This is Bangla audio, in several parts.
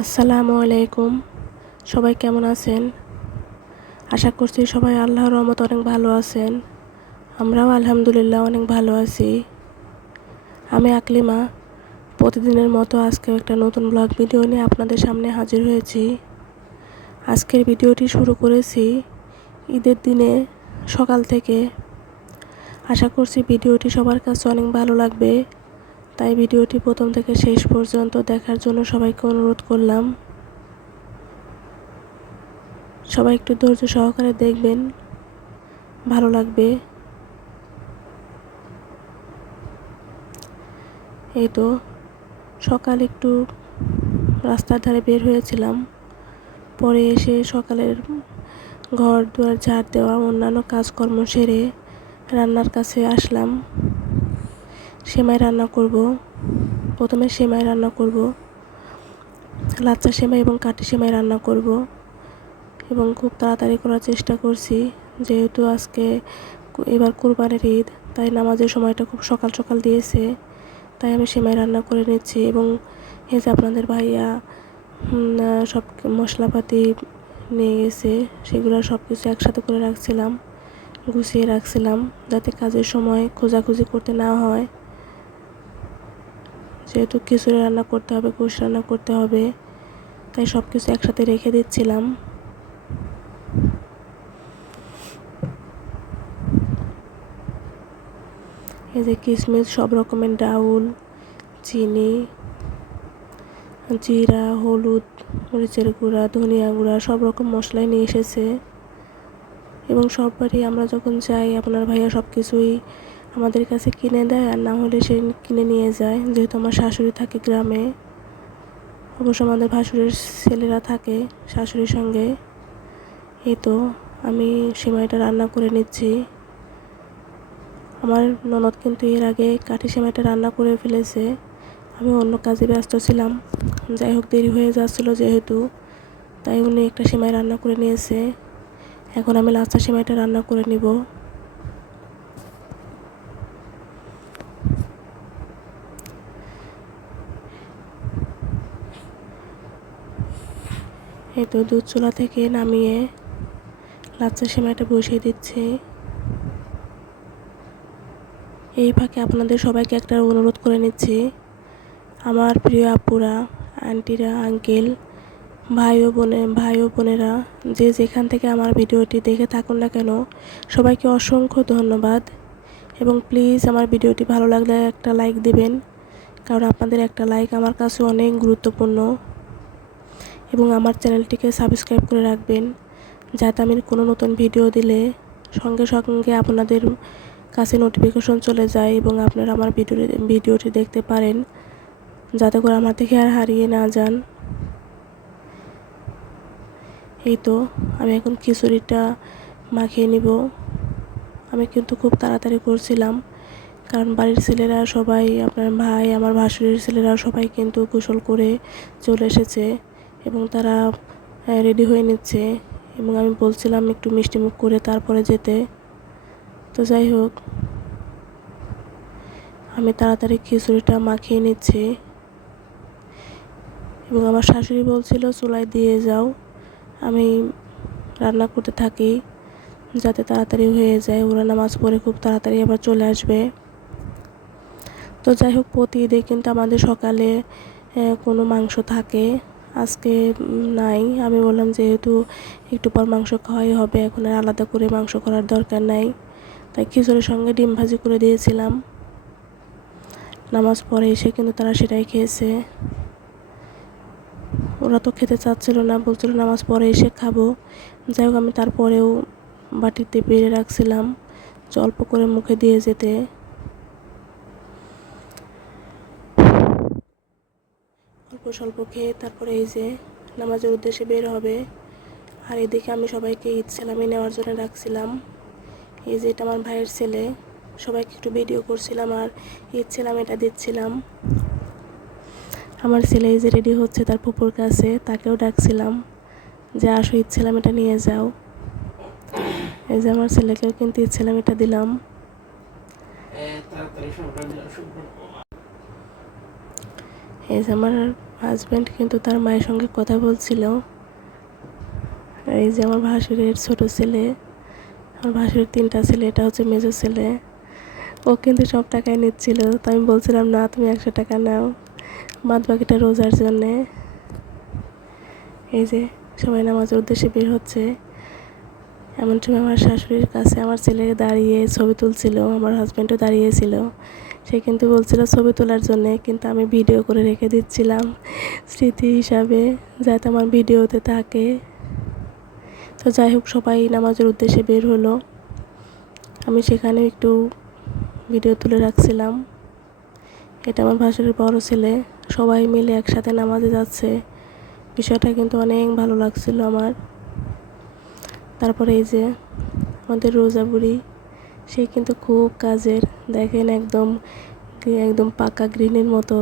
আসসালামু আলাইকুম। সবাই কেমন আছেন? আশা করছি সবাই আল্লাহর রহমতে অনেক ভালো আছেন। আমরাও আলহামদুলিল্লাহ অনেক ভালো আছি। আমি আকলিমা প্রতিদিনের মতো আজকেও একটা নতুন ব্লগ ভিডিও নিয়ে আপনাদের সামনে হাজির হয়েছি। আজকের ভিডিওটি শুরু করেছি ঈদের দিনে সকাল থেকে। আশা করছি ভিডিওটি সবার কাছে অনেক ভালো লাগবে, তাই ভিডিওটি প্রথম থেকে শেষ পর্যন্ত দেখার জন্য সবাইকে অনুরোধ করলাম। সবাই একটু ধৈর্য সহকারে দেখবেন, ভালো লাগবে। এই তো সকাল একটু রাস্তার ধারে বের হয়েছিলাম, পরে এসে সকালের ঘর দুয়ার ঝাড় দেওয়া অন্যান্য কাজকর্ম সেরে রান্নার কাছে আসলাম। সেমাই রান্না করব। প্রথমে সেমাই রান্না করব, লাচ্চা সেমাই এবং কাঠি সেমাই রান্না করব এবং খুব তাড়াতাড়ি করার চেষ্টা করছি, যেহেতু আজকে এবার কুরবানির ঈদ, তাই নামাজের সময়টা খুব সকাল সকাল দিয়েছে, তাই আমি সেমাই রান্না করে নিচ্ছি। এবং এই যে আপনাদের ভাইয়া সব মশলাপাতি নিয়ে গেছে, সেগুলো সব কিছু একসাথে করে রাখছিলাম, গুছিয়ে রাখছিলাম, যাতে কাজের সময় খোঁজাখুঁজি করতে না হয়। যেহেতু খিচুড়ি রান্না করতে হবে, গোশ রান্না করতে হবে, তাই সব কিছু একসাথে রেখে দিচ্ছিলাম। এই যে কিশমিশ, সব রকমের ডাউল, চিনি, জিরা, হলুদ, মরিচের গুঁড়া, ধনিয়া গুঁড়া, সব রকম মশলাই নিয়ে এসেছে। এবং সববারই আমরা যখন যাই আপনার ভাইয়া সব কিছুই আমাদের কাছে কিনে দেয়, আর না হলে সে কিনে নিয়ে যায়। যেহেতু আমার শাশুড়ি থাকে গ্রামে, অবশ্য আমাদের ভাসুরের ছেলেরা থাকে শাশুড়ির সঙ্গে। এই তো আমি সেমাইটা রান্না করে নিচ্ছি। আমার ননদ কিন্তু এর আগে কাঠি সেমাইটা রান্না করে ফেলেছে, আমি অন্য কাজে ব্যস্ত ছিলাম। যাই হোক, দেরি হয়ে যাচ্ছিলো যেহেতু, তাই উনি একটা সেমাই রান্না করে নিয়েছে। এখন আমি লাচ্চা সেমাইটা রান্না করে নিব। এই তো দুধ চুলা থেকে নামিয়ে লাচ্চা সেমাইটা বসিয়ে দিচ্ছি। এই ফাঁকে আপনাদের সবাইকে একটা অনুরোধ করে নিচ্ছি, আমার প্রিয় আপুরা, আন্টিরা, আঙ্কেল, ভাই ও বোনেরা, যে যেখান থেকে আমার ভিডিওটি দেখে থাকুন না কেন, সবাইকে অসংখ্য ধন্যবাদ। এবং প্লিজ আমার ভিডিওটি ভালো লাগলে একটা লাইক দেবেন, কারণ আপনাদের একটা লাইক আমার কাছে অনেক গুরুত্বপূর্ণ। এবং আমার চ্যানেলটিকে সাবস্ক্রাইব করে রাখবেন, যাতে আমি কোনো নতুন ভিডিও দিলে সঙ্গে সঙ্গে আপনাদের কাছে নোটিফিকেশন চলে যায় এবং আপনারা আমার ভিডিওটি দেখতে পারেন, যাতে করে আমার থেকে আর হারিয়ে না যান। এই তো আমি এখন খিচুড়িটা মাখিয়ে নিব। আমি কিন্তু খুব তাড়াতাড়ি করছিলাম, কারণ বাড়ির ছেলেরা সবাই, আপনার ভাই, আমার ভাসুরের ছেলেরা সবাই কিন্তু গোসল করে চলে এসেছে এবং তারা রেডি হয়ে নিচ্ছে, এবং আমি বলছিলাম একটু মিষ্টিমুখ করে তারপরে যেতে। তো যাই হোক, আমি তাড়াতাড়ি খিচুড়িটা মাখিয়ে নিচ্ছি। এবং আমার শাশুড়ি বলছিল চুলায় দিয়ে যাও, আমি রান্না করতে থাকি, যাতে তাড়াতাড়ি হয়ে যায়। ওরা নামাজ পড়ে খুব তাড়াতাড়ি আবার চলে আসবে। তো যাই হোক, প্রতি ঈদে কিন্তু আমাদের সকালে কোনো মাংস থাকে, আজকে নাই। আমি বললাম যেহেতু একটু পর মাংস খাওয়াই হবে, এখন আর আলাদা করে মাংস করার দরকার নাই, তাই খিচুড়ির সঙ্গে ডিম ভাজি করে দিয়েছিলাম। নামাজ পড়ে এসে কিন্তু তারা সেটাই খেয়েছে। ওরা তো খেতে চাচ্ছিল না, বলছিল নামাজ পড়ে এসে খাবো। যাই হোক, আমি তারপরেও বাটিতে বেড়ে রাখছিলাম অল্প করে মুখে দিয়ে যেতে। অল্প স্বল্প খেয়ে তারপরে এই যে নামাজের উদ্দেশ্যে বের হবে। আর এদিকে আমি সবাইকে ঈদ সালামি নেওয়ার জন্য রাখছিলাম। এই যে এটা আমার ভাইয়ের ছেলে, সবাইকে একটু ভিডিও করছিলাম আর ঈদ সালামিটা দিচ্ছিলাম। আমার ছেলে এই যে রেডি হচ্ছে তার ফুপুর কাছে, তাকেও ডাকছিলাম যে আসো ঈদ সালামিটা নিয়ে যাও। এই যে আমার ছেলেকেও কিন্তু ঈদ সালামিটা দিলাম। এই যে আমার হাজব্যান্ড কিন্তু তার মায়ের সঙ্গে কথা বলছিল। এই যে আমার ভাসুরের ছোট ছেলে, আমার ভাসুরের 3টা ছেলে, এটা হচ্ছে মেজো ছেলে। ও কিন্তু সব টাকাই নিচ্ছিল, তো আমি বলছিলাম না তুমি 100 টাকা নাও, বাদ বাকিটা রোজার জন্যে। এই যে সবাই নামাজের উদ্দেশ্যে বের হচ্ছে। এমন সময় আমার শাশুড়ির কাছে আমার ছেলে দাঁড়িয়ে ছবি তুলছিল, আমার হাজব্যান্ডও দাঁড়িয়েছিল। সে কিন্তু বলছিল ছবি তোলার জন্যে, কিন্তু আমি ভিডিও করে রেখে দিচ্ছিলাম স্মৃতি হিসাবে, যাতে আমার ভিডিওতে থাকে। তো যাই হোক, সবাই নামাজের উদ্দেশ্যে বের হলো, আমি সেখানে একটু ভিডিও তুলে রাখছিলাম। এটা আমার ভাসুরের বড় ছেলে, সবাই মিলে একসাথে নামাজে যাচ্ছে, বিষয়টা কিন্তু অনেক ভালো লাগছিল আমার। তারপরে এই যে আমাদের রোজা বুড়ি, সে কিন্তু খুব কাজের, দেখেন একদম একদম পাকা গৃহিণীর মতো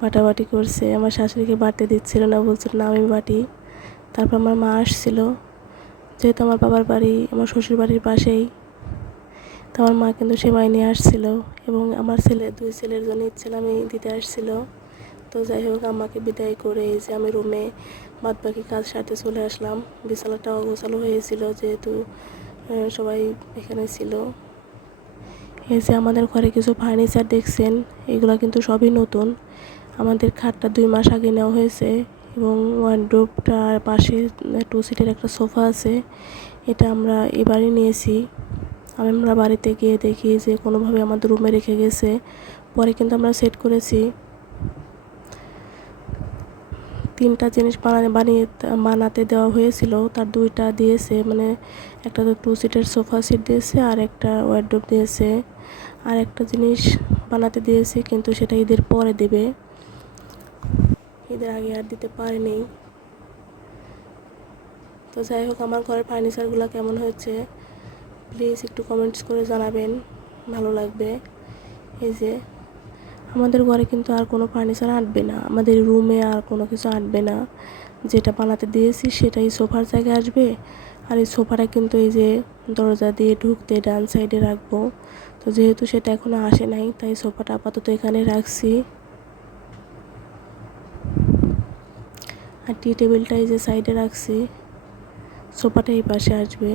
বাটাবাটি করছে। আমার শাশুড়িকে বাটতে দিচ্ছিল না, বলছিল না আমি বাটি। তারপর আমার মা আসছিল, যেহেতু আমার বাবার বাড়ি আমার শ্বশুর বাড়ির পাশেই, তো আমার মা কিন্তু সেমাই নিয়ে আসছিল, এবং আমার দুই ছেলের জন্য আমি দিতে আসছিল। তো যাই হোক, আমাকে বিদায় করে এই যে আমি রুমে বাদ বাকি কাজ সারতে চলে আসলাম। বিছানাটাও গোছালো হয়েছিল, যেহেতু সবাই এখানে ছিল। এই যে আমাদের ঘরে কিছু ফার্নিচার দেখছেন, এগুলো কিন্তু সবই নতুন। আমাদের খাটটা 2 মাস আগে নেওয়া হয়েছে, এবং ওয়ার্ডরোবটার পাশে 2 সিটের একটা সোফা আছে, এটা আমরা এবারই নিয়েছি। আমরা বাড়িতে গিয়ে দেখি যে কোনোভাবে আমাদের রুমে রেখে গেছে, পরে কিন্তু আমরা সেট করেছি। 3টা জিনিস বানাতে দেওয়া হয়েছিল, তার 2টা দিয়েছে, মানে একটা তো 2 সিটের সোফা সেট দিয়েছে, আর একটা ওয়ার্ডরোব দিয়েছে। আর একটা জিনিস বানাতে দিয়েছে, কিন্তু সেটা ঈদের পরে দেবে, ঈদের আগে আর দিতে পারেনি। তো যাই হোক, আমার ঘরের ফার্নিচারগুলো কেমন হয়েছে প্লিজ একটু কমেন্টস করে জানাবেন, ভালো লাগবে। এই যে আমাদের ঘরে কিন্তু আর কোনো ফার্নিচার আনবে না, আমাদের রুমে আর কোনো কিছু আনবে না, যেটা বানাতে দিয়েছি সেটাই সোফার জায়গায় আসবে। আর এই সোফাটা কিন্তু এই যে দরজা দিয়ে ঢুকতে ডান সাইডে রাখবো, তো যেহেতু সেটা এখনও আসে নাই, তাই সোফাটা আপাতত এখানে রাখছি। আর টি টেবিলটা এই যে সাইডে রাখছি, সোফাটা এই পাশে আসবে।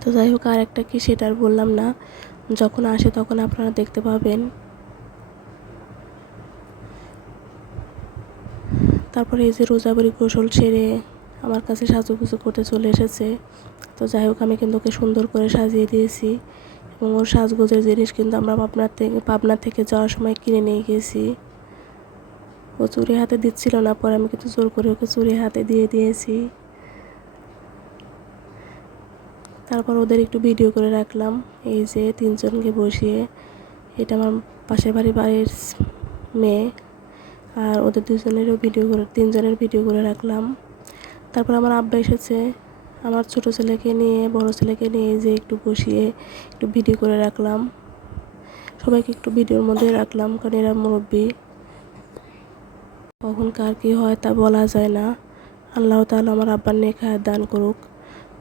তো যাই হোক, আর একটা কি সেটা আর বললাম না, যখন আসে তখন আপনারা দেখতে পাবেন। তারপরে এই যে রোজাবাড়ি গোসল সেরে আমার কাছে সাজুগুজু করতে চলে এসেছে। তো যাই হোক, আমি কিন্তু ওকে সুন্দর করে সাজিয়ে দিয়েছি, এবং ওর সাজগোজের জিনিস কিন্তু আমরা পাবনা থেকে যাওয়ার সময় কিনে নিয়ে গেছি। ও চুড়ি হাতে দিচ্ছিল না, পরে আমি কিন্তু জোর করে ওকে চুড়ি হাতে দিয়ে দিয়েছি। তারপর ওদের একটু ভিডিও করে রাখলাম, এই যে 3জনকে বসিয়ে। এটা আমার পাশের বাড়ির মেয়ে, আর ওদের 3জনের ভিডিও করে রাখলাম। তারপর আমার আব্বা এসেছে, আমার ছোট ছেলেকে নিয়ে বড় ছেলেকে নিয়ে যে একটু বসিয়ে একটু ভিডিও করে রাখলাম, সবাইকে একটু ভিডিওর মধ্যে রাখলাম, কারণ এরা মুরব্বী, কখন কার কী হয় তা বলা যায় না। আল্লাহ তাআলা আমার আব্বার নেক হায়াত দান করুক।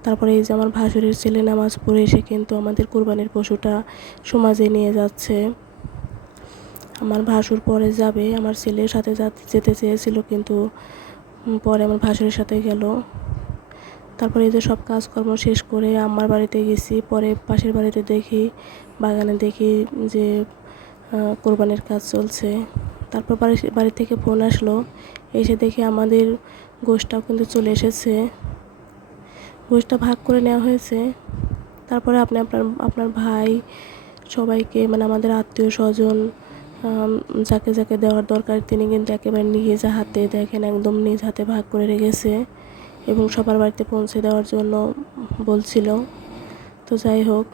তারপরে এই যে আমার ভাসুরের ছেলে নামাজ পড়ে এসে কিন্তু আমাদের কোরবানির পশুটা সমাজে নিয়ে যাচ্ছে। আমার ভাসুর পরে যাবে, আমার ছেলের সাথে যেতে চেয়েছিল, কিন্তু পরে আমার ভাসুরের সাথে গেল। তারপরে এই যে সব কাজকর্ম শেষ করে আমার বাড়িতে গেছি, পরে পাশের বাড়িতে দেখি, বাগানে দেখি যে কোরবানির কাজ চলছে। তারপর বাড়ি থেকে ফোন আসলো, এসে দেখি আমাদের গোশটাও কিন্তু চলে এসেছে, গোশটা ভাগ করে নেওয়া হয়েছে। তারপরে আপনার ভাই সবাইকে, মানে আমাদের আত্মীয় স্বজন যাকে যাকে দেওয়ার দরকার তিনি কিন্তু একেবারে নিজ হাতে, দেখেন একদম নিজ হাতে ভাগ করে রেখেছে, এবং সবার বাড়িতে পৌঁছে দেওয়ার জন্য বলছিল। তো যাই হোক,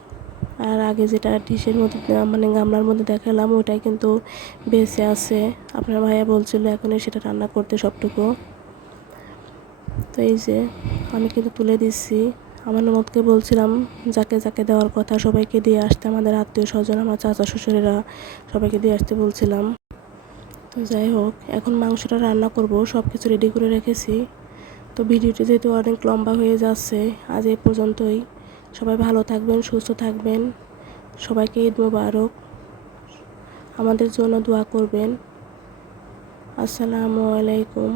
আর আগে যেটা ডিশের মধ্যে মানে গামলার মধ্যে দেখালাম, ওটাই কিন্তু বেঁচে আছে। আপনার ভাইয়া বলছিল এখনই সেটা রান্না করতে সবটুকু। তো এই যে আমি কিন্তু তুলে দিচ্ছি, আমার ননদকে বলছিলাম যাকে যাকে দেওয়ার কথা সবাইকে দিয়ে আসতে, আমাদের আত্মীয় স্বজন, আমার চাচা শ্বশুরেরা সবাইকে দিয়ে আসতে বলছিলাম। তো যাই হোক, এখন মাংসটা রান্না করব, সব কিছু রেডি করে রেখেছি। তো ভিডিওটি যেহেতু অনেক লম্বা হয়ে যাচ্ছে, আজ এই পর্যন্তই। সবাই ভালো থাকবেন, সুস্থ থাকবেন, সবাইকে ঈদ মোবারক, আমাদের জন্য দোয়া করবেন। আসসালামু আলাইকুম।